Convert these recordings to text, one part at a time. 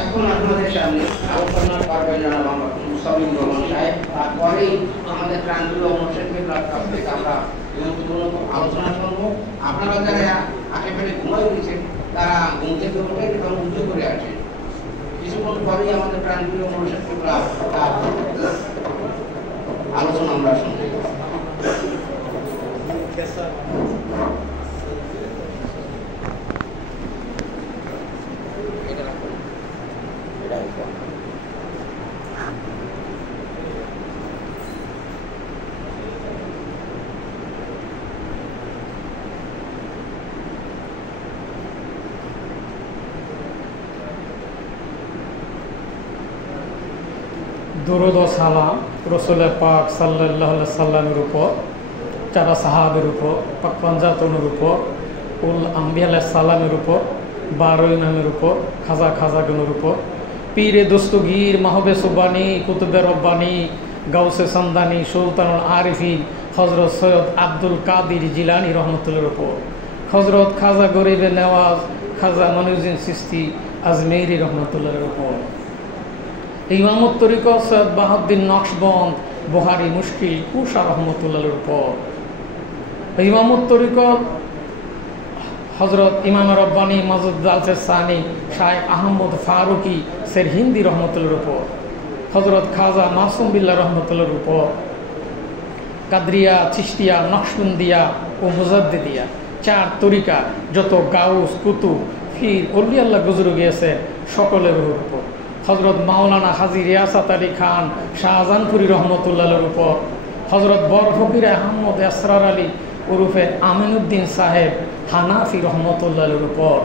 এখন আপনাদের সামনে আলোচনা করবেন জনাব মুস্তাফিজুর রহমান সাহেব। তারপরেই আমাদের প্রাণপ্রিয় মোর্শেদ কিবলার কাছ থেকে আমরা গুরুত্বপূর্ণ আলোচনা শুনবো। আপনারা যারা আশেপাশে ঘুমাই উঠেছেন তারা ঘুম থেকে উঠবেন এবং উঁচু করে আসেন। কিছুক্ষণ পরেই আমাদের প্রাণপ্রিয় মোর্শেদ কিবলা আলোচনা আমরা শুনবো। দুরুদ ও সালাম রসুল পাক সাল্লাল্লাহু আলাইহি সাল্লামের উপর, যারা সাহাবের উপর, পাক পঞ্জাতনের উপর, উল আম্বিয়া আলাইহিস সালামের উপর, 12 ইমামের উপর, খাজা খাজাগুনের উপর, পীরে দস্তগীর মাহবে সুবানি কুতুবে রব্বানি গাউসে সামদানি সুলতানুল আরিফিন হজরত সৈয়দ আব্দুল কাদির জিলানি রহমতুল্লাহর উপর, হজরত খাজা গরিবে নেওয়াজ খাজা মনিউদ্দিন চিশতি আজমেরি রহমতুল্লাহর উপর, ইমামত তরিকত সৈয়দ বাহাউদ্দিন নকশবন্দ বুহারি মুশকিল কুশা রহমতুল্লাহর উপর, ইমামত তরিকত হজরত ইমাম রব্বানি মাজুদ আলফে সানি শায়েখ আহমদ ফারুকি সের হিন্দি রহমতুল্লাহর উপর, হজরত খাজা মাসুম বিল্লাহ রহমতুল্লাহর উপর, কাদরিয়া চিশতিয়া নকশবন্দিয়া ও মুজাদ্দিদিয়া 4 তরিকা যত গাউস কুতুব ফির অলি আল্লাহ গুজরে গিয়েছে সকলের উপর, হজরত মাওলানা হাজি রিয়াসাত আলী খান শাহজাহানপুরি রহমতুল্লাহর উপর, হজরত বরফকির আহমদ আসরার আলী ওরফে আমিনুদ্দিন সাহেব হানাফি রহমতুল্লাহর উপর,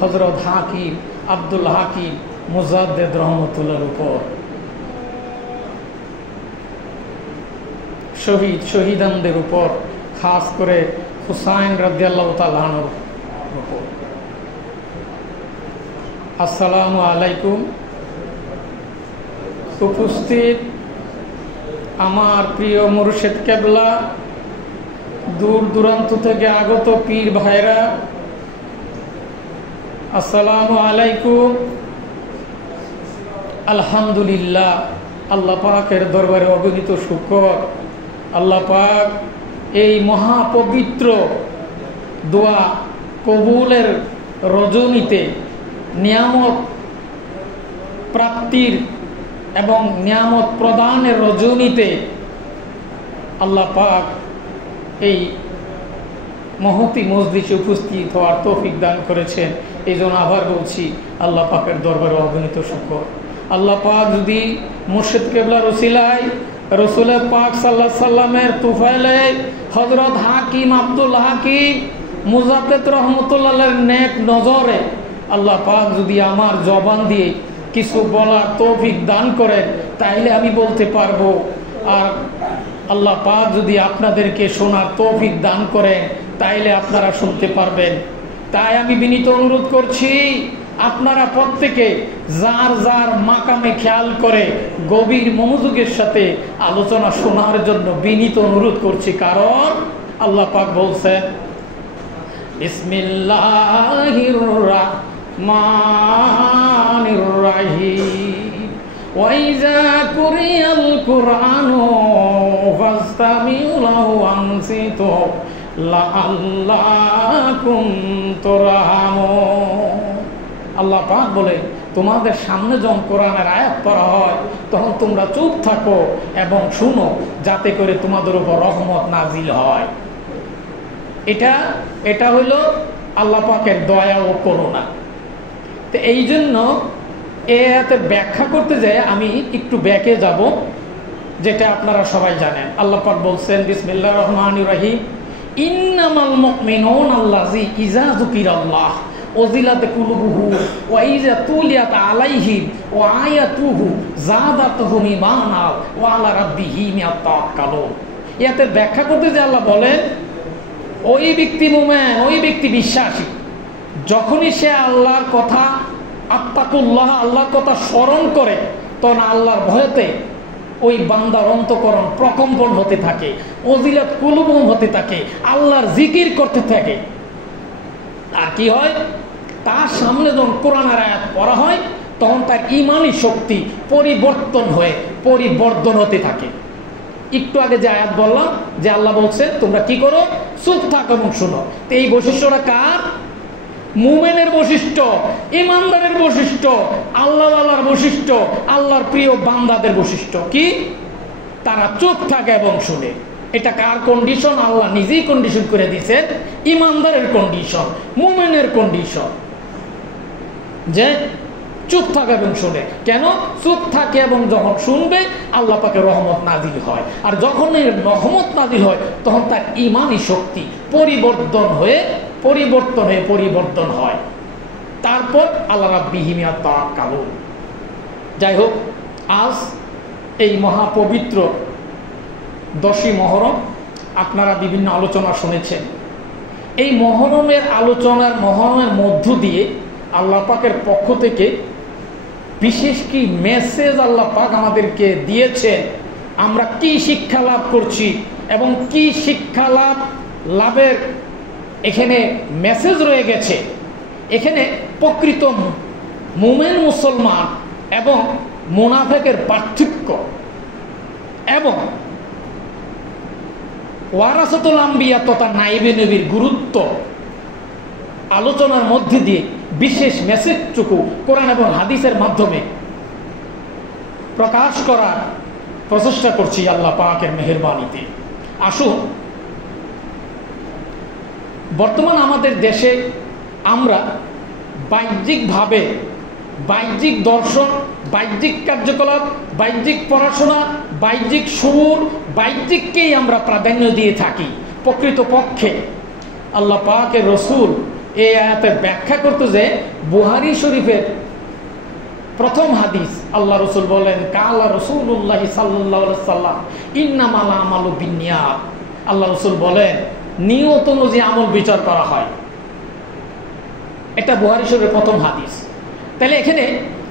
হজরত হাকিম আব্দুল হাকিম মুজাদ্দেদ রহমতুল্লাহর উপর, শহীদানদের উপর, খাস করে হুসাইন রাদিয়াল্লাহু তাআলা আনহুর উপর। আসসালামু আলাইকুম। উপস্থিত আমার প্রিয় মুর্শিদ কেবলা, দূর দূরান্ত থেকে আগত পীর ভাইরা, আসসালামু আলাইকুম। আলহামদুলিল্লাহ, আল্লাহ পাকের দরবারে অগণিত শুকর। আল্লাহ পাক এই মহাপবিত্র দোয়া কবুলের রজনীতে নিয়ামত প্রাপ্তির এবং নিয়ামত প্রদানের রজনীতে আল্লাহ পাক এই মহতি মজলিসে উপস্থিত হওয়ার তৌফিক দান করেছেন। এই জন্য আবার বলছি আল্লাহ পাকের দরবারে অগণিত শুকর। আল্লাহ পাক যদি মুর্শিদ কেবলার ওসিলায় রসুল পাক সাল্লাল্লাহু আলাইহি সাল্লামের তুফাইলে হযরত হাকিম আব্দুল হাকিম মুজাদ্দেদ রহমতুল্লাহর নেক নজরে আল্লাহ পাক যদি আমার জবান দিয়ে কিছু বলার তৌফিক দান করেন তাইলে আমি বলতে পারবো, আর আল্লাহ পাক যদি আপনাদেরকে শোনার তৌফিক দান করেন তাইলে আপনারা শুনতে পারবেন। তাই আমি বিনীত অনুরোধ করছি আপনারা প্রত্যেকে যার যার মাকামে খেয়াল করে গভীর মনোযোগের সাথে আলোচনা শোনার জন্য বিনীত অনুরোধ করছি। কারণ আল্লাহ পাক বলছেন বিসমিল্লাহির রাহমানির রাহিম ওয়া ইযা কুরিয়াল কুরআনু ফাসতামিউ লাহু ওয়ানসিতু লাআল্লাকুম তুরহামুন। আল্লাহ পাক বলে তোমাদের সামনে যখন কোরআনের আয়াত পড়া হয় তখন তোমরা চুপ থাকো এবং শুনো, যাতে করে তোমাদের উপর রহমত নাজিল হয়। এটা হলো আল্লাহ পাকের দয়া ও করুণা। তো এই জন্য এই আয়াতের ব্যাখ্যা করতে যায় আমি একটু ব্যাকে যাব, যেটা আপনারা সবাই জানেন। আল্লাহ পাক বলছেন বিসমিল্লাহির রহমানির রহিম ইন্নামাল মুমিনুনা আল্লাযী ইযা যুকিরাল্লাহ ওয়াজিলাত কুলুবুহু ওয়া ইযা তুলিয়াত আলাইহিম ওয়া আয়াতুহু যাদাতুহুম ঈমানা ওয়া আলা রাব্বিহিম ইয়াতাওয়াক্কালুন। এতে ব্যাখ্যা করতে যে আল্লাহ বলেন ওই ব্যক্তি মুমিন, ওই ব্যক্তি বিশ্বাসী, যখনই সে আল্লাহর কথা আত্তাকুল্লাহ আল্লাহর কথা স্মরণ করে তখন আল্লাহর ভয়তে ওই বান্দার অন্তঃকরণ প্রকম্পন হতে থাকে, ওয়াজিলাত কুলুবুহুম হতে থাকে, আল্লাহর জিকির করতে থাকে। আর কি হয়, তার সামনে যখন কোরআনের আয়াত পড়া হয় তখন তার ইমানি শক্তি পরিবর্তন হয়ে পরিবর্ধন হতে থাকে। একটু আগে যে আয়াত বললাম যে আল্লাহ বলছেন তোমরা কি করো, চুপ থাকো এবং শুনো। তো এই বৈশিষ্ট্যটা কার? মুমিনের বৈশিষ্ট্য, ইমানদারের বৈশিষ্ট্য, আল্লাহওয়ালার বৈশিষ্ট্য, আল্লাহর প্রিয় বান্দাদের বৈশিষ্ট্য কি? তারা চুপ থাকে এবং শুনে। এটা কার কন্ডিশন? আল্লাহ নিজেই কন্ডিশন করে দিয়েছেন, ইমানদারের কন্ডিশন, মুমিনের কন্ডিশন, যে চুপ থাকে এবং শুনে। কেন চুপ থাকে এবং যখন শুনবে আল্লাহ পাকের রহমত নাজিল হয়, আর যখন এই রহমত নাজিল হয় তখন তার ইমানি শক্তি পরিবর্তন হয়ে পরিবর্তন হয়। তারপর আল্লাহ রাব্বিহিম ইয়াতাওয়াক্কালুন। যাই হোক, আজ এই মহাপবিত্র 10ই মহরম আপনারা বিভিন্ন আলোচনা শুনেছেন। এই মহরমের মহরমের মধ্য দিয়ে আল্লাহ পাকের পক্ষ থেকে বিশেষ কি মেসেজ আল্লাহ পাক আমাদেরকে দিয়েছেন, আমরা কি শিক্ষা লাভ করছি এবং কি শিক্ষা লাভের এখানে মেসেজ রয়ে গেছে। এখানে প্রকৃত মুমিন মুসলমান এবং মুনাফিকের পার্থক্য এবং ওয়ারাসাতুল আম্বিয়া তথা নাইবে নবীর গুরুত্ব আলোচনার মধ্যে দিয়ে বিশেষ মেসেজটুকু কোরআন এবং হাদিসের মাধ্যমে প্রকাশ করার প্রচেষ্টা করছি আল্লাহ পাকের মেহেরবানিতে। আসুন, বর্তমান আমাদের দেশে আমরা বাহ্যিকভাবে বাহ্যিক দর্শন, বাহ্যিক কার্যকলাপ, বাহ্যিক পড়াশোনা, বাহ্যিক সুর, বাহ্যিককেই আমরা প্রাধান্য দিয়ে থাকি। প্রকৃতপক্ষে আল্লাহ পাকের রসুল এই আয়াতের ব্যাখ্যা করতে যে বুখারী শরীফের প্রথম হাদিস, আল্লাহ রসুল বলেন কালা রাসূলুল্লাহ সাল্লাল্লাহু আলাইহি ওয়াসাল্লাম ইন্নামাল আমালু বিন্নিয়াত। আল্লাহ রসুল বলেন নিয়ত অনুযায়ী আমল বিচার করা হয়। এটা বুখারী শরীফের প্রথম হাদিস। তাহলে এখানে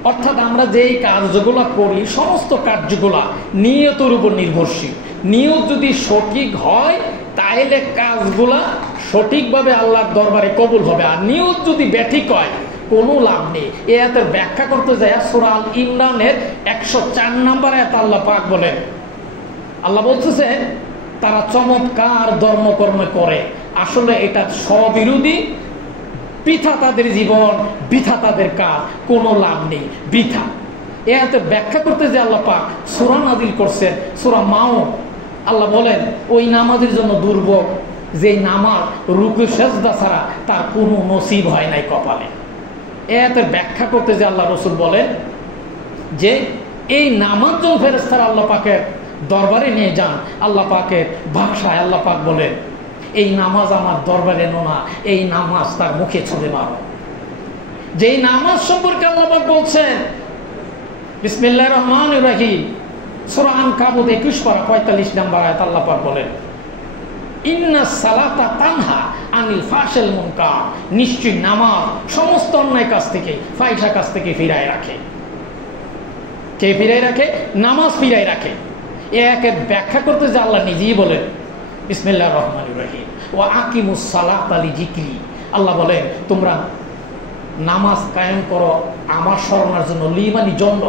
অর্থাৎ আমরা যেই কার্যগুলো করি সমস্ত কার্যগুলা নিয়তের উপর নির্ভরশীল। নিয়ত যদি সঠিক হয় তাহলে কাজগুলা সঠিকভাবে আল্লাহর দরবারে কবুল হবে, আর নিয়ত যদি ব্যাঠিক হয় কোনো লাভ নেই। এই আয়াতের ব্যাখ্যা করতে যায় সূরা আল ইমরানের 104 নম্বর আয়াত আল্লাহ পাক বলেন, আল্লাহ বলতেছে তারা চমৎকার ধর্মকর্ম করে, আসলে এটা স্ববিরোধী, বৃথা তাদের জীবন, বৃথা তাদের কাজ, কোনো লাভ নেই, বৃথা। এতে ব্যাখ্যা করতে যে আল্লাহ পাক সূরা নাযিল করছেন সূরা মাউন। আল্লাহ বলেন ওই নামাজের জন্য দুর্ভোগ যেই নামাজ রুকু সেজদা ছাড়া তার কোনো নসিব হয় নাই কপালে। এতে ব্যাখ্যা করতে যে আল্লাহ রসুল বলেন যে এই নামাজ যখন ফেরেশতারা আল্লাহ পাকের দরবারে নিয়ে যান, আল্লাহ পাকের ভাষায় আল্লাহ পাক বলেন এই নামাজ আমার দরবারে এনো না, এই নামাজ তার মুখে ছুঁড়ে মারো। যেই নামাজ সম্পর্কে আল্লাহ পাক বলছেন বিসমিল্লাহির রহমানির রহিম, সূরা আনকাবুত 21 পারা 45 নম্বর আয়াত আল্লাহ পাক বলেন ইন্নাস সালাতা তানহা আনিল ফাহশিল মুনকার, নিশ্চয়ই নামাজ সমস্ত অন্যায় কাজ থেকে, ফাহিশা কাজ থেকে ফিরায় রাখে। কে ফিরায় রাখে? নামাজ ফিরায় রাখে। একে ব্যাখ্যা করতে যে আল্লাহ নিজেই বলেন বিসমিল্লাহির রহমানির রহিম ওয়া আকিমুস সালাতা লিযিকরি। আল্লাহ বলেন তোমরা নামাজ কায়েম করো আমার স্মরণের জন্য, লিমানি জন্য,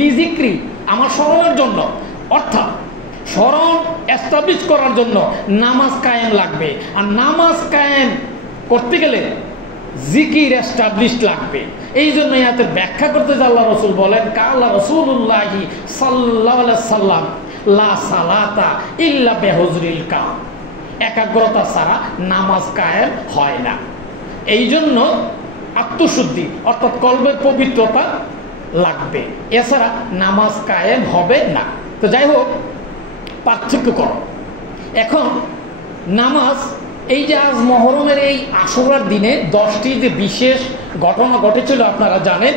লিযিকরি আমার স্মরণের জন্য। অর্থাৎ স্মরণ এস্টাবলিশ করার জন্য নামাজ কায়েম লাগবে, আর নামাজ কায়েম করতে গেলে জিকির এস্টাবলিশ লাগবে। এই জন্য ইয়াতে ব্যাখ্যা করতে যে আল্লাহ রসুল বলেন কালা রাসূলুল্লাহি সাল্লাল্লাহু আলাইহি ওয়াসাল্লাম লা সালাতা ইল্লা বিহুজরিল কাম, একাগ্রতা ছাড়া নামাজ কায়েম হয় না। এই জন্য আত্মশুদ্ধি অর্থাৎ কলবের পবিত্রতা লাগবে, এছাড়া নামাজ কায়েম হবে না। তো যাই হোক, পার্থক্য করো। এখন নামাজ এই যে আজ মহরমের এই আশুরার দিনে 10টি যে বিশেষ ঘটনা ঘটেছিল আপনারা জানেন,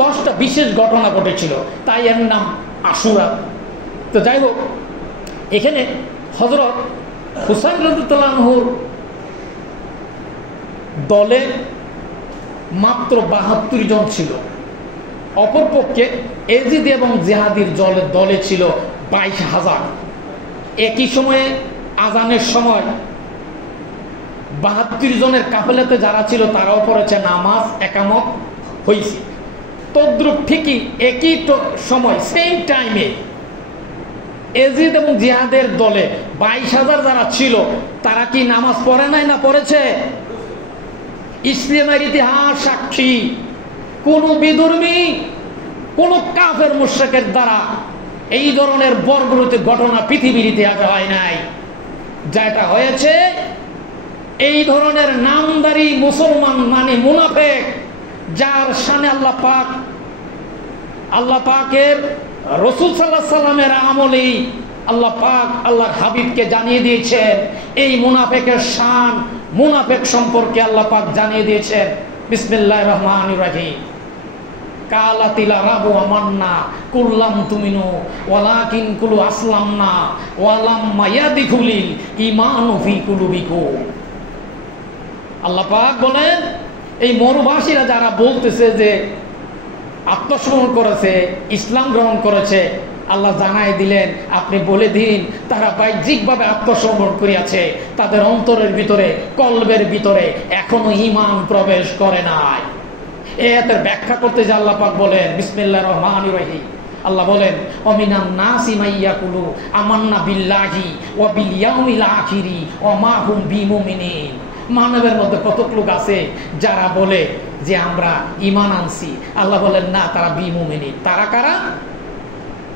10টা বিশেষ ঘটনা ঘটেছিল, তাই এর নাম আশুরা। তো যাই হোক, এখানে হযরত হুসাইন রাদিয়াল্লাহু আনহুর দলে মাত্র 72 জন ছিল, অপরপক্ষে এজিদ এবং জিহাদির দলে ছিল 22,000। একই সময়ে আজানের সময় 72 জনের কাফেলাতে যারা ছিল তারাও পড়েছে নামাজ একামত হয়েছে। তদ্রুপ ঠিকই একই সময় সেম টাইমে এজিদ এবং জিহাদের দলে 22,000 যারা ছিল তারা কি নামাজ পড়ে নাই না পড়েছে? ইসলামের ইতিহাস সাক্ষী কোন বিধর্মী কোন কাফের মুশরিকের দ্বারা এই ধরনের বর্বরোচিত ঘটনা পৃথিবীর ইতিহাসে হয় নাই। যেটা হয়েছে এই ধরনের নামদারি মুসলমান মানে মুনাফিক, যার শানে আল্লাহ পাকের রাসূল সাল্লাল্লাহু আলাইহি সাল্লামের আমলেই আল্লাহ পাক আল্লাহর হাবিবকে জানিয়ে দিয়েছেন এই মুনাফিকের শান, মুনাফিক সম্পর্কে আল্লাহ পাক জানিয়ে দিয়েছেন। বিসমিল্লাহির রহমানির রহিম। কালাতিল আরাবু আমান্না কুল্লাম তুমিনু ওয়ালাকিন কুলু আসলামনা ওয়ালাম্মা ইয়াদখুলিল ঈমানু ফি কুলুবিকুম। আল্লাহ পাক বলেন এই মরুভাষীরা যারা বলতেছে যে আত্মসমর্পণ করেছে, ইসলাম গ্রহণ করেছে, আল্লাহ জানাই দিলেন আপনি বলে দিন তারা বাহ্যিকভাবে আত্মসমর্পণ করিয়াছে, তাদের অন্তরের ভিতরে কলবের ভিতরে এখনো ঈমান প্রবেশ করে নাই। এর ব্যাখ্যা করতে যে আল্লাহ পাক বলেন বিসমিল্লাহির রহমানির রহিম, আল্লাহ বলেন অমিনান নাসি মাইয়াকুলু আমান্না বিল্লাহি ওয়া বিল ইয়াউমিল আখিরি ওয়া মা হুম বিমুমিনিন। মানবের মধ্যে কতক লোক আছে যারা বলে যে আমরা ঈমান আনছি, আল্লাহ বলেন না তারা বিমুমিনিন। তারা কারা?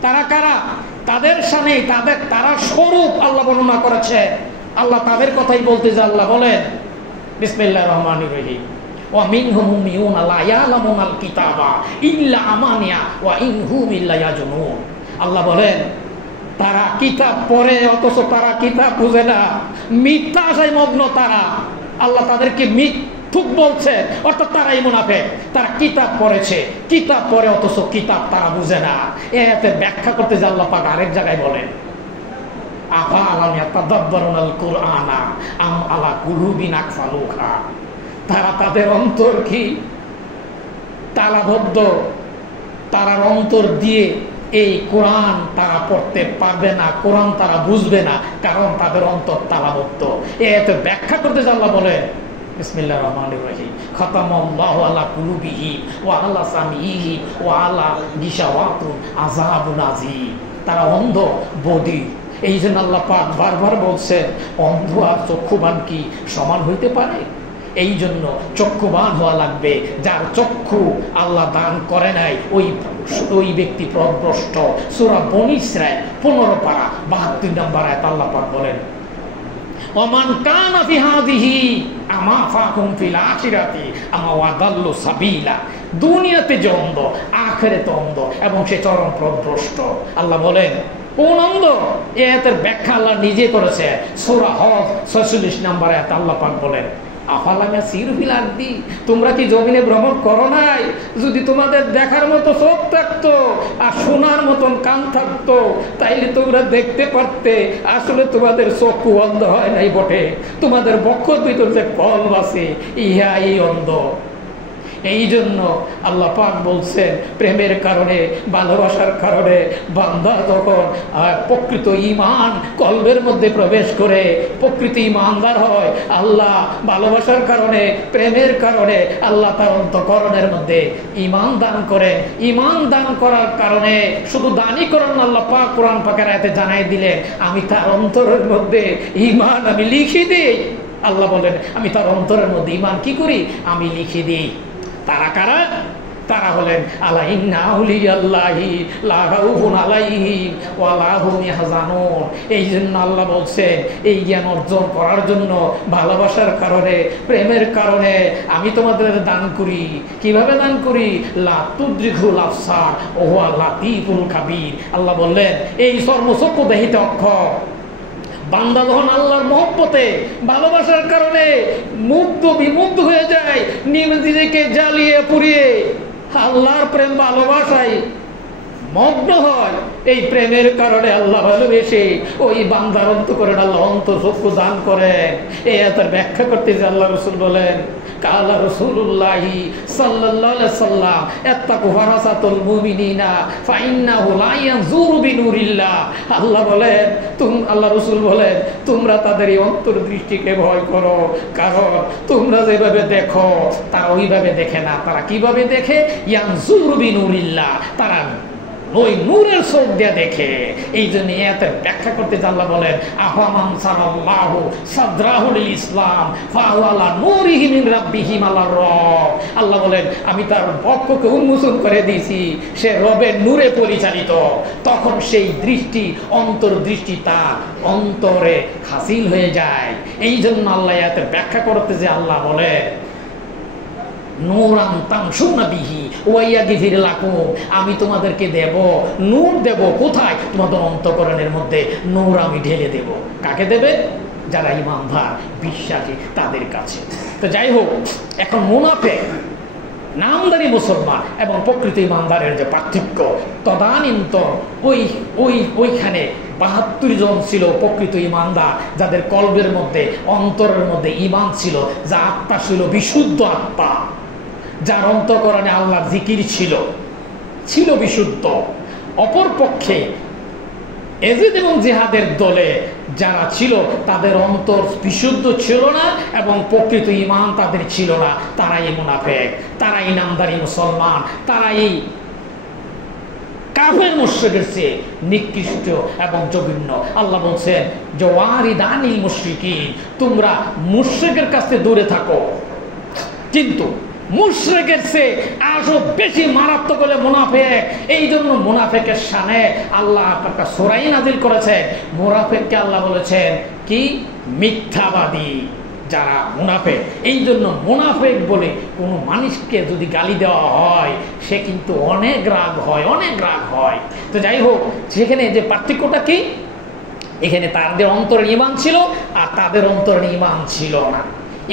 তারা কারা? তাদের শানে তারা স্বরূপ আল্লাহ বর্ণনা করেছে। আল্লাহ তাদের কথাই বলতে যে আল্লাহ বলেন বিসমিল্লাহির রহমানির রহিম ওয়া মিনহুম উম্মিয়ুনা লা ইয়ালামুনাল কিতাবা ইল্লা আমানিয়া ওয়া ইনহুম ইল্লা ইয়াজুনুন। আল্লাহ বলেন তারা কিতাব পড়ে অথচ তারা কিতাব বুঝে না, মিথ্যা আশায় মগ্ন তারা। আল্লাহ তাদেরকে মিথ্যুক বলছে, অর্থাৎ তারাই মুনাফিক। তারা কিতাব পড়েছে, কিতাব পড়ে অথচ কিতাব তারা বুঝে না। এতে ব্যাখ্যা করতে যে আল্লাহ পাক আরেক জায়গায় বলেন আফালাম ইয়াতাদাব্বারুনাল কুরআনা আম আলা কুলুবিন আকফালুহা। তারা তাদের অন্তর কি তালাবদ্ধ, তারার অন্তর দিয়ে এই কোরআন তারা পড়তে পারবে না, কোরআন তারা বুঝবে না, কারণ তাদের অন্তর তালাবদ্ধ। এতে ব্যাখ্যা করতে আল্লাহ বলেন বিসমিল্লাহির রহমানির রহিম খাতামাল্লাহু আলা কুলুবিহিম ওয়া আলা সামিইহিম ওয়া আলা গিশাওয়াতুন আযাবুন আযীম। তারা অন্ধ বধির। এই জন্য আল্লাহ পাক বারবার বলছেন অন্ধ আর চক্ষুবান কি সমান হইতে পারে? এই জন্য চক্ষুবান হওয়া লাগবে। যার চক্ষু আল্লাহ দান করে নাই ওই ব্যক্তি পথভ্রষ্ট। সূরা বনী ইসরাঈল 15 পারা 72 নম্বর আয়াত আল্লাহ পাক বলেন ওমান কানা ফি হাযিহি আমা ফাকুম ফিল আখিরাতি আমা ওয়াদাল্লু সাবিলা। দুনিয়াতে যে অন্ধ আখিরাতে অন্ধ এবং সে চরম পথভ্রষ্ট। আল্লাহ বলেন কোন অন্ধ? এর ব্যাখ্যা আল্লাহ নিজে করেছে। সূরা হজ 46 নম্বর আয়াত আল্লাহ পাক বলেন আফালামা সিরু ফিল আরদি। তোমরা কি জমিনে ভ্রমণ করো নাই? যদি তোমাদের দেখার মতো চোখ থাকতো আর শোনার মতন কান থাকতো তাইলে তোমরা দেখতে পারতে আসলে তোমাদের চক্ষু অন্ধ হয় নাই বটে, তোমাদের বক্ষর ভিতর যে কলব আছে ইহা এই অন্ধ। এই জন্য আল্লাহ পাক বলছেন প্রেমের কারণে ভালোবাসার কারণে বান্দা যখন প্রকৃত ঈমান কলবের মধ্যে প্রবেশ করে প্রকৃত ঈমানদার হয়, আল্লাহ ভালোবাসার কারণে প্রেমের কারণে আল্লাহ তার অন্তঃকরণের মধ্যে ঈমান দান করে। ঈমান দান করার কারণে শুধু দানই করেন আল্লাহ পাক কোরআন পাকের আয়াতে জানাই দিলেন আমি তার অন্তরের মধ্যে ঈমান আমি লিখে দিই। আল্লাহ বলেন আমি তার অন্তরের মধ্যে ঈমান কি করি? আমি লিখে দিই। তারা কারা? তারা হলেন আলা ইন্না আউলিয়াল্লাহি লা খাউফুন আলাইহিম ওয়া লা হুম ইয়াহজানুন। এই জন্য আল্লাহ বলছেন এই জ্ঞান অর্জন করার জন্য ভালোবাসার কারণে প্রেমের কারণে আমি তোমাদের দান করি। কিভাবে দান করি? লা তুদরিকুল আবসার ওয়া হুয়া লাতীফুল খাবীর। আল্লাহ বললেন এই সর্বচক্ষু দেখিতে অক্ষম বান্দা যখন আল্লাহর মহব্বতে ভালোবাসার কারণে বিমুগ্ধ হয়ে যায়, নিজেকে জ্বালিয়ে পুড়িয়ে আল্লাহর প্রেম ভালোবাসায় মগ্ন হয়, এই প্রেমের কারণে আল্লাহ ভালোবেসে ওই বান্দার অন্তঃকরণে আল্লাহ অন্তঃচক্ষু দান করেন। এই আয়াতের ব্যাখ্যা করতে যে আল্লাহ রাসূল বলেন কালা রাসূলুল্লাহি সাল্লাল্লাহু আলাইহি সাল্লাম ইত্তাকু ফারাসাতুল মুমিনিনা ফাইন্নাহু লা ইয়ানজুরু বিনুরিল্লাহ। আল্লাহ বলেন আল্লাহ রাসূল বলেন তোমরা তাদের এই অন্তর্দৃষ্টিকে ভয় করো, কারণ তোমরা যেভাবে দেখো তারা ওইভাবে দেখে না। তারা কিভাবে দেখে? ইয়ানজুরু বিনুরিল্লাহ, তারা ওই নূরের চোখ দিয়ে দেখে। এই জন্য এতে ব্যাখ্যা করতে আল্লাহ বলেন আহমান সাল্লাল্লাহু সাদরাহুল ইসলাম ফাওয়ালা নূরিহি মিন রাব্বিহি মালার রব। আল্লাহ বলেন আমি তার বক্ষকে উন্মোচন করে দিয়েছি, সে রবের নূরে পরিচালিত। তখন সেই দৃষ্টি অন্তর্দৃষ্টি তার অন্তরে হাসিল হয়ে যায়। এই জন্য আল্লাহ এতে ব্যাখ্যা করতে যে আল্লাহ বলেন নূরান তামশুনা বিহি ওয়া ইয়াগফির লাকুম, আমি তোমাদেরকে দেব নূর দেব। কোথায়? তোমাদের অন্তঃকরণের মধ্যে নূর আমি ঢেলে দেব। কাকে দেবে? যারা ঈমানদার বিশ্বাসী তাদের কাছে। তো যাই হোক, এখন মুনাফিক নামদারি মুসলমান এবং প্রকৃত ঈমানদারের যে পার্থক্য তদানীন্তন ওইখানে ৭২ জন ছিল প্রকৃত ঈমানদার, যাদের কলবের মধ্যে অন্তরের মধ্যে ঈমান ছিল, যা আত্মা ছিল বিশুদ্ধ আত্মা, যার অন্তঃকরণে আল্লাহর জিকির ছিল বিশুদ্ধ। অপরপক্ষে এজিদ এবং জিহাদের দলে যারা ছিল তাদের অন্তর বিশুদ্ধ ছিল না এবং প্রকৃত ঈমান তাদের ছিল না। তারাই মুনাফিক, তারাই নামদারি মুসলমান, তারাই কাফের মুশরিকের চেয়ে নিকৃষ্ট এবং জঘন্য। আল্লাহ বলছেন যে ওয়ারিদানিল মুশরিকিন, তোমরা মুশরিকের কাছে দূরে থাকো। কিন্তু মুশরিকের চেয়ে আরো বেশি মারাত্মক হলে মুনাফিক। এই জন্য মুনাফিকের শানে আল্লাহ একটা সূরা নাযিল করেছেন। মুনাফিককে আল্লাহ বলেছেন কি? মিথ্যাবাদী যারা মুনাফিক। এই জন্য মুনাফিক বলে কোনো মানুষকে যদি গালি দেওয়া হয় সে কিন্তু অনেক রাগ হয়। তো যাই হোক, সেখানে যে পার্থক্যটা কি? এখানে তাদের অন্তরে ঈমান ছিল আর তাদের অন্তরে ঈমান ছিল না।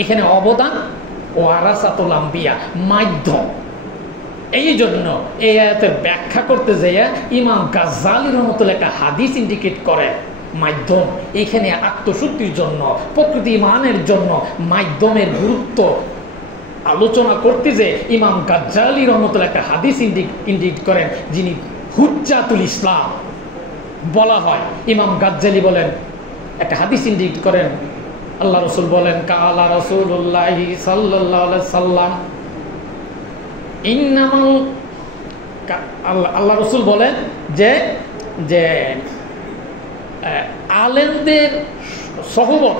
এখানে অবদান ওয়ারাসাতুল আম্বিয়া, মাধ্যম। এই জন্য এই আয়াতের ব্যাখ্যা করতে যাইয়া ইমাম গাজ্জালী রাহমাতুল্লাহ একটা হাদিস ইন্ডিকেট করে মাধ্যম। এখানে আত্মশুদ্ধির জন্য, প্রকৃতি ঈমানের জন্য মাধ্যমের গুরুত্ব আলোচনা করতে যে ইমাম গাজ্জালী রাহমাতুল্লাহ একটা হাদিস ইন্ডিকেট করেন, যিনি হুজ্জাতুল ইসলাম বলা হয়। ইমাম গাজ্জালী বলেন, একটা হাদিস ইন্ডিকেট করেন, আল্লাহ রসুল বলেন কালা রাসূলুল্লাহ সাল্লাল্লাহু আলাইহি সাল্লাম ইন্নামাল, আল্লাহ রসুল বলেন যে আলেমদের সহবত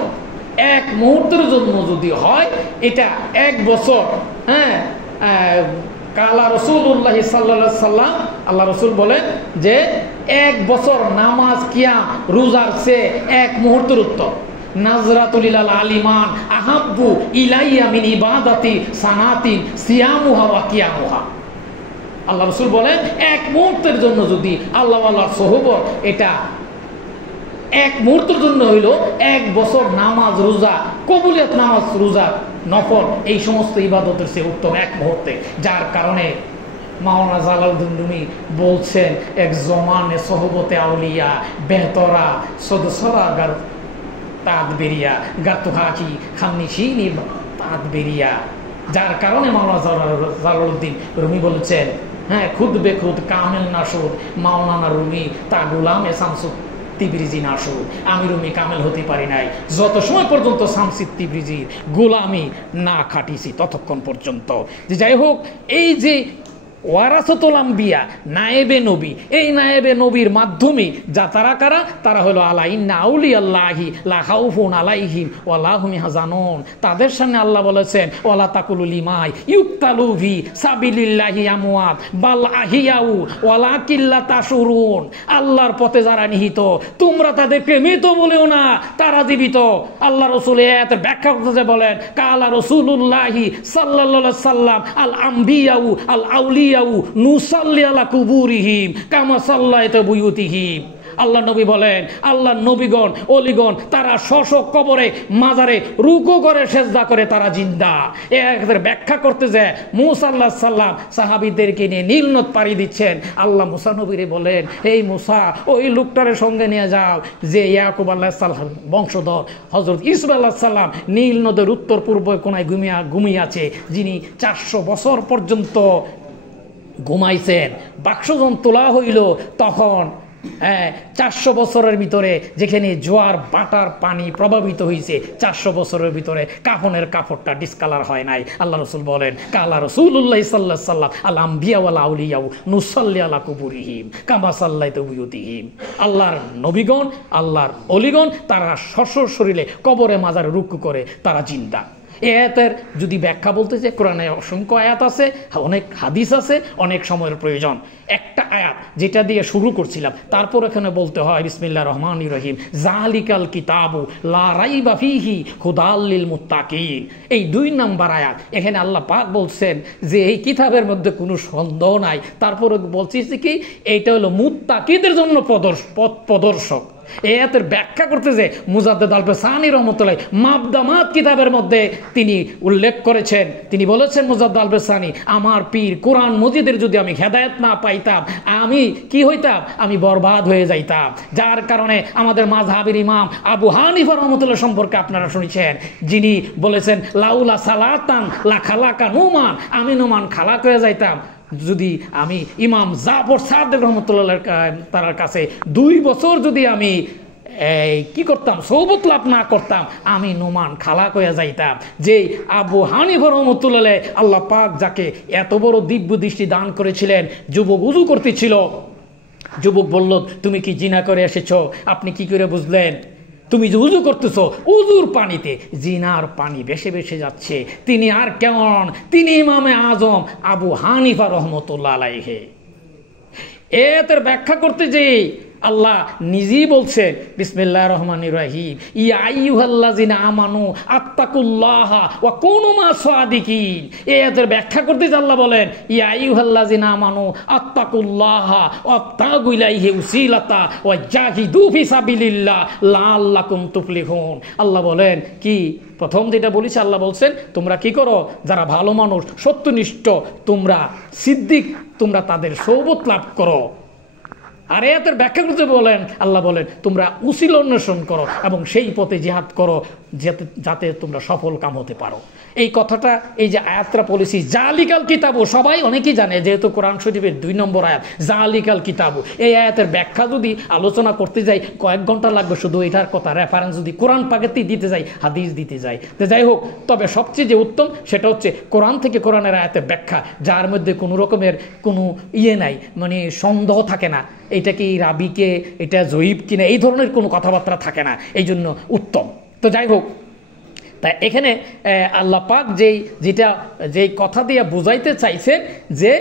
এক মুহূর্তের জন্য যদি হয় এটা 1 বছর। হ্যাঁ, কালা রাসূলুল্লাহ সাল্লাল্লাহু আলাইহি সাল্লাম, আল্লাহ রসুল বলেন যে 1 বছর নামাজ কিয়াম রোজার চেয়ে 1 মুহূর্তের উত্তম। নাজরাতুল ইলাল আলিমান আহাব্বু ইলাইয়া মিন ইবাদাতি সানাতিন সিয়ামুহা ওয়া কিয়ামুহা। আল্লাহ রাসূল বলেন 1 মুহূর্তের জন্য যদি আল্লাহর সোহবত, এটা 1 মুহূর্তের জন্য হইল 1 বছর নামাজ রোজা, কবুলিয়ত নামাজ রোজা নফল, এই সমস্ত ইবাদতের চেয়ে উত্তম 1 মুহূর্তে। যার কারণে মাওলানা জালালউদ্দিন রুমি বলছেন এক জমানে সোহবতে আউলিয়া বেহতরা সদসরাগার তাঁত বেরিয়া গাতুহাকি খান্নিশিনি তাঁত বেরিয়া। যার কারণে মাওলানা জালালউদ্দিন রুমি বলছেন, হ্যাঁ, খুদ বেখুদ কামেল নাসুদ মাওলানা রুমি তা গোলামে শামসুদ তিবরিজি নাসুদ। আমি রুমি কামেল হতে পারি নাই যত সময় পর্যন্ত শামসুদ তিবরিজির গোলামি না খাটিছি ততক্ষণ পর্যন্ত। যে যাই হোক, এই যে ওয়ারাসাতুল আম্বিয়া, নায়েবে নবী, এই নায়েবে নবীর মাধ্যমে যা তারা কারা, তারা হলো আলা ইন্না আউলিয়াল্লাহি লা খাউফুন আলাইহিম ওয়া লা হুম ইয়াহজানুন। তাদের সামনে আল্লাহ বলেছেন ওয়ালা তাকুলু লিমাই ইউক্তালু ফি সাবিলিল্লাহি আমওয়াত বাল আহিয়াউ ওয়ালাকিন লা তাশুরুন। আল্লাহর পথে যারা নিহিত তোমরা তাদেরকে মৃত বলেও না, তারা জীবিত। আল্লাহ রাসূল এত ব্যাখ্যা করতে বলেন কালা রাসূলুল্লাহি সাল্লাল্লাহু আলাইহি সাল্লাম আল আম্বিয়াউ আল আউলিয়া আউলিয়াউ নুসাল্লি আলা কুবুরিহিম কামা সাল্লাইতা বুয়ুতিহিম। আল্লাহ নবী বলেন, আল্লাহ নবীগণ অলিগণ তারা স্ব কবরে মাজারে রুকু করে সেজদা করে তারা জিন্দা। এর ব্যাখ্যা করতে যায় মুসা আলাইহিস সালাম সাহাবীদেরকে নিয়ে নীল নদ পাড়ি দিচ্ছেন। আল্লাহ মুসা নবীরে বলেন, এই মুসা ওই লোকটারের সঙ্গে নিয়ে যাও যে ইয়াকুব আলাইহিস সালাম বংশধর হযরত ইউসুফ আলাইহিস সালাম নীল নদের উত্তর পূর্ব কোনায় ঘুমিয়ে আছে, যিনি 400 বছর পর্যন্ত ঘুমাইছেন। বাক্স যখন তোলা হইল তখন 400 বছরের ভিতরে যেখানে জোয়ার বাটার পানি প্রভাবিত হয়েছে, 400 বছরের ভিতরে কাফনের কাপড়টা ডিসকালার হয় নাই। আল্লাহ রসুল বলেন, কালা রাসূলুল্লাহ সাল্লাল্লাহু আলাইহি ওয়াসাল্লাম আল আম্বিয়া ওয়াল আউলিয়া নুসাল্লি আলা কুবুরিহিম কামা সাল্লাইতু বিয়ুতিহিম। আল্লাহর নবীগণ, আল্লাহর অলিগণ তারা শরীরে কবরে মাজারে রুকু করে তারা জিন্দা। এই আয়াতের যদি ব্যাখ্যা বলতে চাই, কোরআনে অসংখ্য আয়াত আছে, অনেক হাদিস আছে, অনেক সময়ের প্রয়োজন। একটা আয়াত যেটা দিয়ে শুরু করছিলাম, তারপর এখানে বলতে হয় বিসমিল্লাহির রহমানির রহিম, যালিকাল কিতাবু লা রাইবা ফীহি হুদাল লিল মুত্তাকিন। এই 2 নম্বর আয়াত, এখানে আল্লাহ পাক বলছেন যে এই কিতাবের মধ্যে কোনো সন্দেহ নাই। তারপরে বলছি কি, এইটা হলো মুত্তাকিদের জন্য পথ প্রদর্শক। এই আয়াতের ব্যাখ্যা করতে যে মুজাদ্দিদ আল-বাসানি রাহমাতুল্লাহ মাবদামাত কিতাবের মধ্যে তিনি উল্লেখ করেছেন, তিনি বলেছেন মুজাদ্দিদ আল-বাসানি, আমার পীর কোরআন মজিদের যদি আমি হেদায়েত না পাইতাম আমি কি হইতাম, আমি বরবাদ হয়ে যাইতাম। যার কারণে আমাদের মাযহাবের ইমাম আবু হানিফা রাহমাতুল্লাহ সম্পর্কে আপনারা শুনেছেন, যিনি বলেছেন লাউলা সালাতান লা খালাকা নুমান, আমি নুমান খালাক হয়ে যাইতাম যদি আমি ইমাম জাফর সাদিক রহমতুল্লাহ তার কাছে 2 বছর যদি আমি কি করতাম, সৌবত লাভ না করতাম, আমি নোমান খালাক হয়ে যাইতাম। যে আবু হানিফা রহমতুল্লাহ আল্লাহ পাক যাকে এত বড় দিব্য দৃষ্টি দান করেছিলেন, যুবক উযু করতেছিল, যুবক বলল, তুমি কি জিনা করে এসেছো? আপনি কি করে বুঝলেন? তুমি যে উযু করতেছো, উযুর পানিতে জিনার পানি ভেসে ভেসে যাচ্ছে। তিনি আর কেমন, তিনি ইমামে আজম আবু হানিফা রহমতুল্লাহ আলাইহি। এর ব্যাখ্যা করতে যে আল্লাহ নিজেই বলছেন বিসমিল্লাহির রহমানির রহিম, ইয়া আইয়ুহাল্লাযিনা আমানু আত্তাকুল্লাহা ওয়া কুনু মা'আস সাদিকিন। এর ব্যাখ্যা করতে যে আল্লাহ বলেন, ইয়া আইয়ুহাল্লাযিনা আমানু আত্তাকুল্লাহা ওয়াবতাগু ইলাইহি ওয়াসিলাতা ওয়া জাহিদু ফি সাবিলিল্লাহ লাআল্লাকুম তুফলিহুন। আল্লাহ বলেন কি, প্রথম যেটা বলেছে আল্লাহ বলছেন, তোমরা কি করো, যারা ভালো মানুষ সত্যনিষ্ঠ, তোমরা সিদ্দিক, তোমরা তাদের সৌবত লাভ করো। আর এর ব্যাখ্যা করতে বলেন, আল্লাহ বলেন তোমরা উসিলা অন্বেষণ করো এবং সেই পথে জিহাদ করো যাতে তোমরা সফল কাম হতে পারো। এই কথাটা, এই যে আয়াতটা বলেছি, জালিকাল কিতাবু, সবাই অনেকেই জানে, যেহেতু কোরআন শরীফের 2 নম্বর আয়াত জালিকাল কিতাবু। এই আয়াতের ব্যাখ্যা যদি আলোচনা করতে যাই কয়েক ঘন্টা লাগবে, শুধু এটার কথা রেফারেন্স যদি কোরআন পাকেতেই দিতে যাই, হাদিস দিতে যাই। তো যাই হোক, তবে সবচেয়ে যে উত্তম সেটা হচ্ছে কোরআন থেকে কোরআনের আয়াতের ব্যাখ্যা, যার মধ্যে কোনো রকমের কোনো নাই, মানে সন্দেহ থাকে না, এটা কি রাবিকে, এটা জয়ীব কিনা, এই ধরনের কোনো কথাবার্তা থাকে না, এই জন্য উত্তম। তো যাই হোক, তাই এখানে আল্লাহ পাক যেই কথা দিয়ে বোঝাইতে চাইছেন যে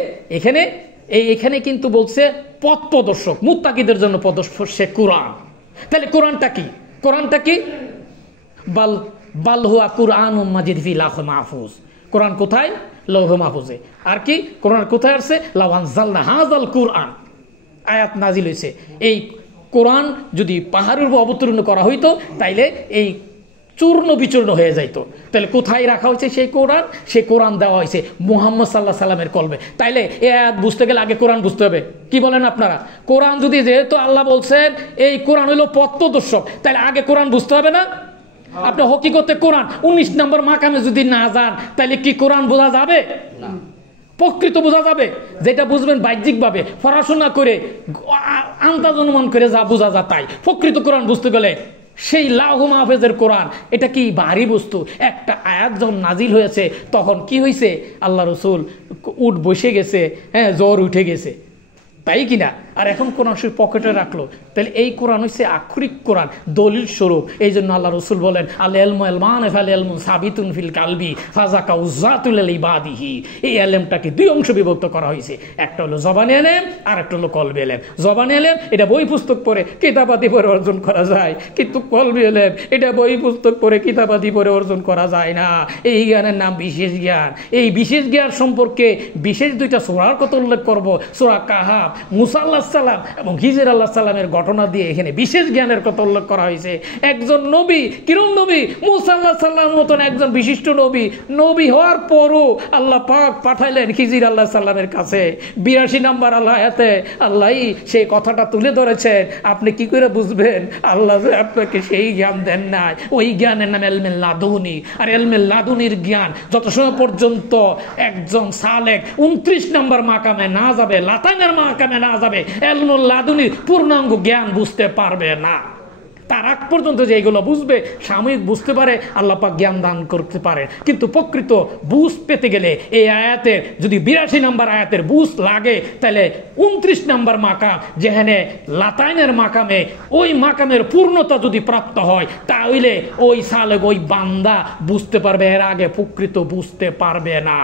এখানে কিন্তু বলছে পথ প্রদর্শক, মুত্তাকিদের জন্য প্রদর্শক সে কোরআন। তাহলে কোরআনটা কি? কোরআনটা কি? বাল হুয়া কুরআনুম মাজিদ ফি লাউহ মাহফুজ। কোরআন কোথায়? লৌহ মাহফুজে। আর কি কোরআন কোথায় আসছে? লাউ আনজালনা হাযাল কুরআন, আয়াত নাজিল হয়েছে। এই কোরআন যদি পাহাড়ের উপর অবতীর্ণ করা হইতো তাইলে এই চূর্ণ বিচূর্ণ হয়ে যাইতো। তাহলে কোথায় রাখা হয়েছে সেই কোরআন? সেই কোরআন দেওয়া হয়েছে মুহাম্মদ সাল্লাল্লাহু আলাইহি সাল্লামের কলবে। তাইলে এই আয়াত বুঝতে গেলে আগে কোরআন বুঝতে হবে। কি বলেন আপনারা? কোরআন যদি, যেহেতু আল্লাহ বলছেন এই কোরআন হলো পথ প্রদর্শক, তাহলে আগে কোরআন বুঝতে হবে না? আপনি হকিকতে কোরআন 19 নম্বর মাকামে যদি না যান, তাহলে কি কোরআন বোঝা যাবে? না। প্রকৃত বোঝা যাবে? যেটা বুঝবেন বাহ্যিকভাবে পড়াশোনা করে আন্দাজ অনুমান করে যা বোঝা যায় তাই। প্রকৃত কোরআন বুঝতে গেলে সেই লাউহ মাহফুজের কোরআন, এটা কি ভারী বস্তু? একটা আয়াত যখন নাজিল হয়েছে তখন কি হয়েছে? আল্লাহ রসুল উঠ বসে গেছে, জ্বর উঠে গেছে, তাই কিনা? আর এখন কোরআন শরীফ পকেটে রাখলো। তাহলে এই কোরআন হচ্ছে আক্ষরিক কোরআন, দলিল স্বরূপ। এই জন্য আল্লাহ রসুল বলেন আল ইলমু ইলমান ফাল ইলমু সাবিতুন ফিল কালবি ফাযাকা উযাতুল ইবাদিহি। এই ইলমটাকে দুই অংশ বিভক্ত করা হয়েছে, একটা হলো জবানি ইলম আর একটা হলো কলবি ইলম। জবানি ইলম এটা বই পুস্তক পড়ে কিতাবাদি পড়ে অর্জন করা যায়, কিন্তু কলবি ইলম এটা বই পুস্তক পড়ে কিতাবাদি পড়ে অর্জন করা যায় না। এই জ্ঞানের নাম বিশেষ জ্ঞান। এই বিশেষ জ্ঞান সম্পর্কে বিশেষ দুইটা সূরার কথা উল্লেখ করব, সূরা কাহাফ, মুসা আলাইহিস সালাম এবং খিজির আলাইহিস সালামের ঘটনা দিয়ে এখানে বিশেষ জ্ঞানের কথা উল্লেখ করা হয়েছে। একজন নবী, কিরম নবী? মুসা আলাইহিস সালামের মতন একজন বিশিষ্ট নবী, নবী হওয়ার পরও আল্লাহ পাক পাঠাইলেন খিজির আলাইহিস সালামের কাছে। 82 নম্বর আয়াতে আল্লাহ সেই কথাটা তুলে ধরেছেন। আপনি কি করে বুঝবেন আল্লাহ যে আপনাকে সেই জ্ঞান দেন নাই? ওই জ্ঞানের নাম ইলমে লাদুনি। আর ইলমে লাদুনির জ্ঞান যত সময় পর্যন্ত একজন সালেক 29 নম্বর মাকামে না যাবে, লাতাঙ্গের মাকামে না যাবে, ইলমুল লাদুনির পূর্ণাঙ্গ জ্ঞান বুঝতে পারবে না। তার আগ পর্যন্ত যে এইগুলো বুঝবে, সাময়িক বুঝতে পারে, আল্লাহ পাক জ্ঞান দান করতে পারে। কিন্তু প্রকৃত বুঝ পেতে গেলে এই আয়াতের যদি 82 নম্বর আয়াতের বুঝ লাগে, তাহলে 29 নম্বর মাকাম যেখানে লাতাইনের মাকামে, ওই মাকামের পূর্ণতা যদি প্রাপ্ত হয়, তাহলে ওই সালেক, ওই বান্দা বুঝতে পারবে, এর আগে প্রকৃত বুঝতে পারবে না।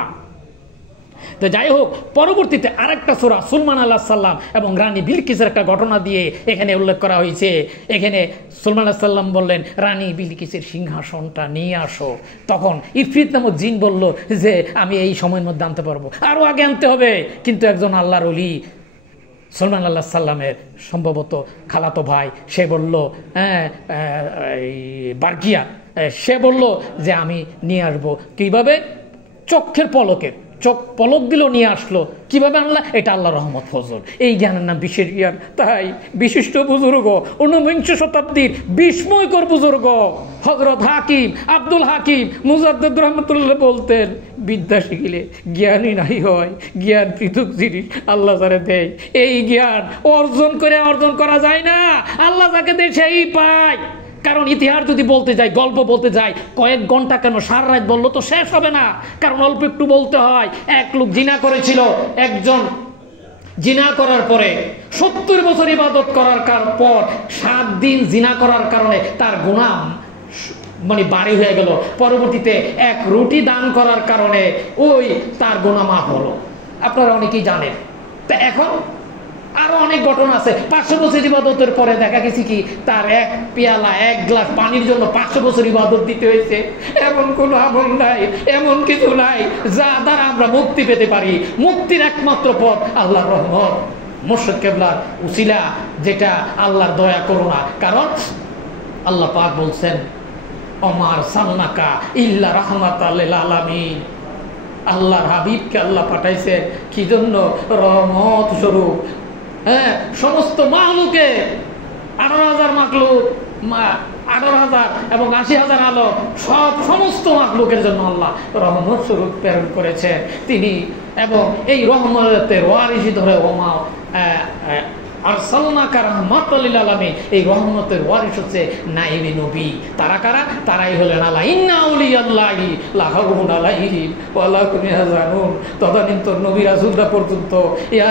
তো যাই হোক, পরবর্তীতে আরেকটা সূরা সুলাইমান আলাইহিস সালাম এবং রানী বিলকিসের একটা ঘটনা দিয়ে এখানে উল্লেখ করা হয়েছে। এখানে সুলাইমান আলাইহিস সালাম বললেন রানী বিলকিসের সিংহাসনটা নিয়ে আসো। তখন ইফরিত নামক জিন বলল যে আমি এই সময়ের মধ্যে আনতে পারবো, আরো আগে আনতে হবে। কিন্তু একজন আল্লাহর ওলি, সুলাইমান আলাইহিস সালামের সম্ভবত খালাতো ভাই, সে বলল বারকিয়া, সে বলল যে আমি নিয়ে আসবো। কিভাবে? চোখের পলকের, চোখ পলক দিল নিয়ে আসলো। কিভাবে আনলা? এটা আল্লাহ রহমত ফজল। এই জ্ঞানের নাম বিশেষ জ্ঞান। তাই বিশিষ্ট বুজুর্গ, 19বিংশ শতাব্দীর বিস্ময়কর বুজুর্গ হযরত হাকিম আব্দুল হাকিম মুজাদ্দিদ রহমাতুল্লাহ বলতেন, বিদ্যা শিখিলে জ্ঞানই নাই হয়, জ্ঞান পৃথক জিনিস, আল্লাহ যারে দেয়। এই জ্ঞান অর্জন করা যায় না, আল্লাহ যাকে দেয় সেই পায়। কারণ ইতিহাস যদি বলতে যাই, গল্প বলতে যাই, কয়েক ঘন্টা কেন, সারা রাত বললো তো শেষ হবে না। কারণ অল্প একটু বলতে হয়। এক লোক জিনা করেছিল, একজন জিনা করার পরে 70 বছর ইবাদত করার পর 7 দিন জিনা করার কারণে তার গুনাহ বাড়ি হয়ে গেল। পরবর্তীতে এক রুটি দান করার কারণে ওই তার গুনাহ মাফ হলো। আপনারা অনেকেই জানেন। তা এখন আরো অনেক ঘটনা আছে। 500 বছর ইবাদতের পরে দেখা গেছে কি তার এক পেয়ালা, এক গ্লাস পানির জন্য 500 বছর ইবাদত দিতে হয়েছে। এমন কোনো আমল নাই, এমন কিছু নাই যা দ্বারা আমরা মুক্তি পেতে পারি। মুক্তির একমাত্র পথ আল্লাহর রহমত, মুর্শিদ কেবলার উসিলা, যেটা আল্লাহর দয়া করুণা। কারণ আল্লাহ পাক বলছেন ওমার সালনাকা ইল্লা রাহমাতাল লিল আলামিন। আল্লাহর হাবিবকে আল্লাহ পাঠাইছেন কি জন্য? রহমত স্বরূপ। হ্যাঁ, সমস্ত মাখলুকে 18,000 মাখলুক, 18,000 এবং 80,000 আলো, সমস্ত মাখলুকের জন্য আল্লাহ রহমত স্বরূপ প্রেরণ করেছে তিনি। এবং এই রহমতের ওয়ারিসি ধরে ওমা আরসালনাকা রাহমাতাল লিল আলামিন, এই রহমতের ওয়ারিস হচ্ছে নায়েবে নবী। তারা কারা? তারাই হলেন আল্লাহ ইন্না আউলিয়াল্লাহি লা খাউফুন আলাইহিম ওয়া লা হুম ইয়াহজানুন। তদানীন্তন নবী রাসূলরা পর্যন্ত ইয়া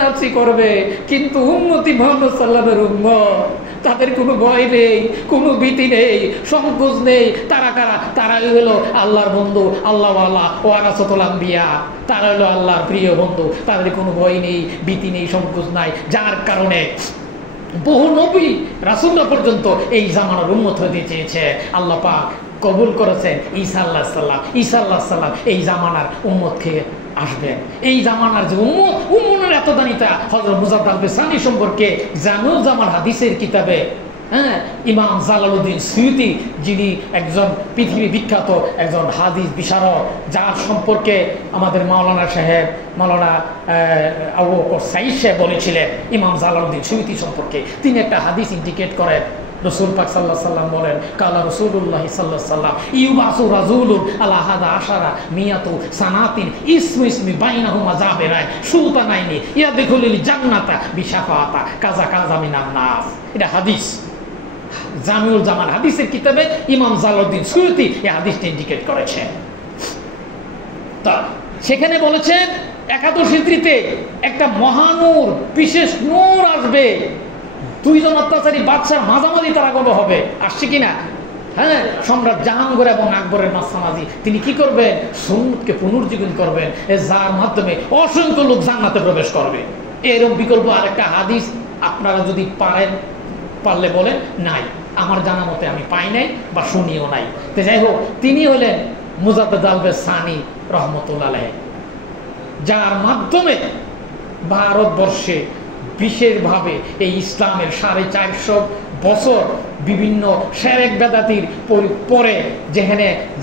নাফসি করবে, কিন্তু উম্মতি মুহাম্মদ সাল্লাল্লাহু আলাইহি উম্মত তাদের কোনো ভয় নেই, কোনো ভীতি নেই, সংকোচ নেই। তারা কারা? তারাই হলো আল্লাহর বন্ধু, আল্লাহওয়ালা, ওয়ারাসাতুল আম্বিয়া। তারা হলো আল্লাহর প্রিয় বন্ধু, তাদের কোনো ভয় নেই, ভীতি নেই, সংকোচ নাই। যার কারণে বহু নবী রাসূলরা পর্যন্ত এই জামানার উম্মত হতে চেয়েছে। আল্লাহ পাক কবুল করেছেন ঈসা আলাইহিস সালাম এই জামানার উম্মত খেয়ে আসবেন। এই জামানার যে উম্মতের এত দানিতা হযরত মুজাদ্দিদ আল-বিসানি সম্পর্কে জানুল জামান হাদিসের কিতাবে ইমাম জালালউদ্দিন সুয়ুতি, যিনি একজন পৃথিবী বিখ্যাত একজন হাদিস বিশারদ, যার সম্পর্কে আমাদের মাওলানা সাহেব, মাওলানা আবু বকর সাঈদ সাহেব বলেছিলেন ইমাম জালালউদ্দিন সুয়ুতি সম্পর্কে। তিনি একটা হাদিস ইন্ডিকেট করেন। রাসূল পাক সাল্লাল্লাহু আলাইহি সাল্লাম বলেন, কালা রাসূলুল্লাহ সাল্লাল্লাহু আলাইহি সাল্লাম ইউবাসু রাজুলুন আলা হাদা আশারা মিয়াতু সানাতিন ইসমি বাইনাহুমা জাবিরান সুলতানাইনি ইয়াদখুলুল জান্নাতা বিশাফাআতা কাজা মিনান নাস। এটা হাদিস, জামিউল জামান হাদিসের কিতাবে ইমাম জালালউদ্দিন সুয়ুতি এই হাদিসটি ইন্ডিকেট করেছেন। তা সেখানে বলেছেন একাদশ হিজরিতে একটা মহানূর, বিশেষ নূর আসবে, দুইজন অত্যাচারী বাদশার মাঝামাঝি তারাগুলো হবে, আসছে কিনা? হ্যাঁ, সম্রাট জাহাঙ্গীর এবং আকবরের মাঝামাঝি তিনি কি করবেন? সুন্নতকে পুনর্জীবন করবেন, যার মাধ্যমে অসংখ্য লোক জান্নাতে প্রবেশ করবে। এরকম বিকল্প আরেকটা হাদিস আপনারা যদি পারলে বলেন, নাই, আমার জানা মতে আমি পাই নাই বা শুনিও নাই। তো যাই হোক, তিনি হলেন মুজাদ্দেদ আল-সানি রহমতুল্লাহ আলাইহি, যার মাধ্যমে ভারতবর্ষে বিশেষভাবে এই ইসলামের 450 বছর বিভিন্ন শেরেক বেদাতির পরে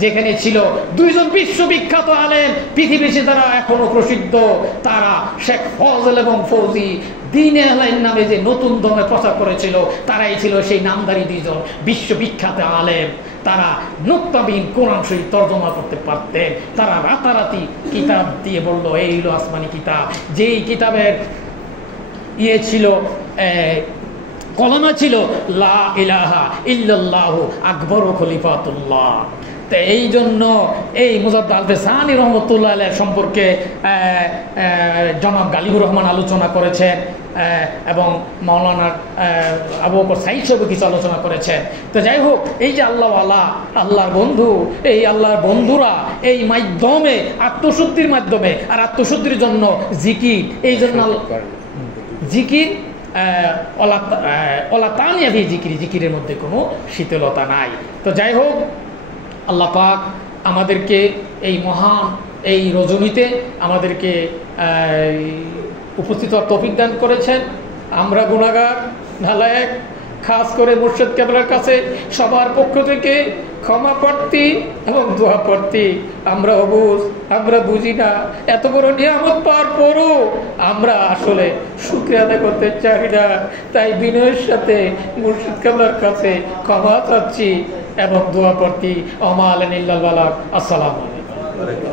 যেখানে ছিল দুইজন বিশ্ববিখ্যাত আলেম, পৃথিবীতে তারা এখনো প্রসিদ্ধ, তারা শেখ ফজল এবং ফৌজি দ্বীনে আলাইন নামে যে নতুন ধর্মে প্রচার করেছিল, তারাই ছিল সেই নামধারী দুইজন বিশ্ববিখ্যাত আলেম। তারা নুক্তাবিহীন কোরআন শরীফ তর্জমা করতে পারতেন। তারা রাতারাতি কিতাব দিয়ে বলল, এই হলো আসমানি কিতাব, যেই কিতাবের ছিল কলমা ছিল লা ইলাহা ইল্লাল্লাহু আকবর খলিফাতুল্লাহ। তো এই জন্য এই মুজাদ্দেদ আল-সানি রহমতুল্লাহ আলাইহি সম্পর্কে জনাব গালিবুর রহমান আলোচনা করেছেন এবং মাওলানা আবু বকর সাঈদ সাহেব কিছু আলোচনা করেছেন। তো যাই হোক, এই যে আল্লাহওয়ালা, আল্লাহর বন্ধু, এই আল্লাহর বন্ধুরা এই মাধ্যমে আত্মশুদ্ধির মাধ্যমে, আর আত্মশুদ্ধির জন্য জিকির, এই জন্য জিকির জিকিরের মধ্যে কোনো শীতলতা নাই। তো যাই হোক, আল্লাহ পাক আমাদেরকে এই মহান এই রজনীতে আমাদেরকে উপস্থিত হওয়ার তৌফিক দান করেছেন। আমরা গুনাহগার, নালায়েক, খাস করে মুর্শিদ কেবলার কাছে সবার পক্ষ থেকে ক্ষমা প্রার্থী এবং দোয়া প্রার্থী। আমরা অবুঝ, আমরা বুঝি না, এত বড় নিয়ামত পাওয়ার পরও আমরা আসলে শুকরিয়া আদায় করতে চাই না। তাই বিনয়ের সাথে মুর্শিদ কেবলার কাছে ক্ষমা চাচ্ছি এবং দোয়া প্রার্থী। ওমা আলাইনা ইল্লাল বালাগ। আসসালামু আলাইকুম।